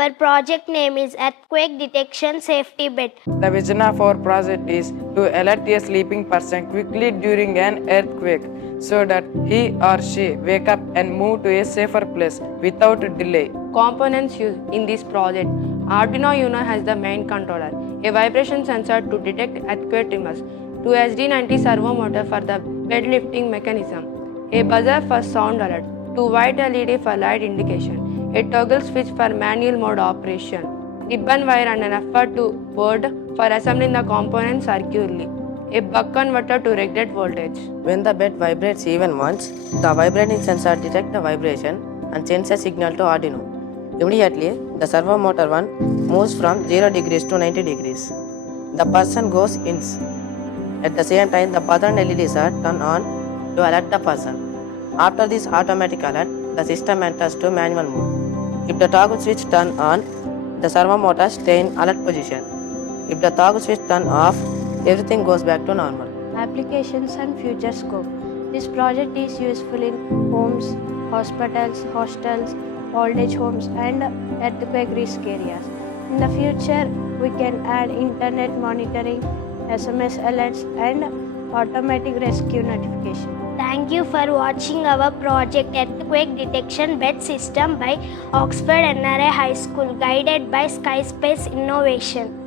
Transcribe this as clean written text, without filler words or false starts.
Our project name is Earthquake Detection Safety Bet. The vision of our project is to alert a sleeping person quickly during an earthquake so that he or she wake up and move to a safer place without delay. Components used in this project. Arduino UNO has the main controller, a vibration sensor to detect earthquake tremors, 2 SD90 servo motor for the bed lifting mechanism, a buzzer for sound alert, 2 white LED for light indication, a toggle switch for manual mode operation, ribbon wire and an FR2 board for assembling the components securely, a buck converter to regulate voltage. When the bed vibrates even once, the vibrating sensor detects the vibration and sends a signal to Arduino. Immediately, the servo motor 1 moves from 0 degrees to 90 degrees. The person goes in. At the same time, the button LEDs are turned on to alert the person. After this automatic alert, the system enters to manual mode. If the toggle switch turns on, the servo motor stays in alert position. If the toggle switch turns off, everything goes back to normal. Applications and future scope. This project is useful in homes, hospitals, hostels, old age homes and earthquake risk areas. In the future, we can add internet monitoring, SMS alerts and automatic rescue notification. Thank you for watching our project Earthquake Detection Bed System by Oxford NRI High School, guided by SkySpace Innovation.